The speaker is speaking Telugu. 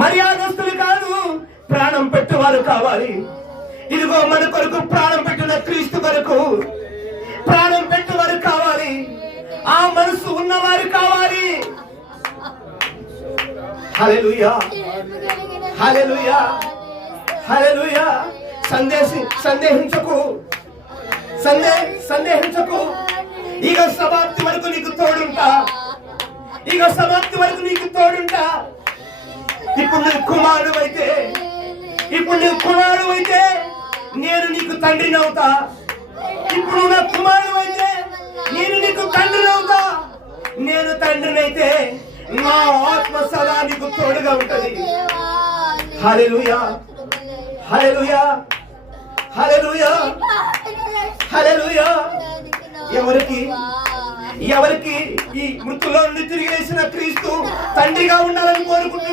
మర్యాదస్తులు కాదు, ప్రాణం పెట్టువారు కావాలి. ఇదిగో మన కొరకు ప్రాణం పెట్టిన క్రీస్తు కొరకు ప్రాణం పెట్టువారు కావాలి. ఆ మనసు ఉన్నవారు కావాలి. హల్లెలూయా, హల్లెలూయా, హల్లెలూయా. సందేహించకు, సందేహించకు. ఇక సమాప్తి వరకు నీకు తోడుంటా, ఇక సమాప్తి వరకు నీకు తోడుంటా. ఇప్పుడు నువ్వు కుమారుడు అయితే నేను నీకు తండ్రిని అవుతా. ఇప్పుడు నా కుమారుడు అయితే నేను నీకు తండ్రిని అవుతా. నేను తండ్రిని అయితే నా ఆత్మ సదా నీకు తోడుగా ఉంటది. హల్లెలూయా, హల్లెలూయా, హల్లెలూయా, హల్లెలూయా. ఎవరికి ఈ మృతుల్లో నుండి తిరిగి లేచిన క్రీస్తు తండ్రిగా ఉండాలని కోరుకుంటున్నాడు.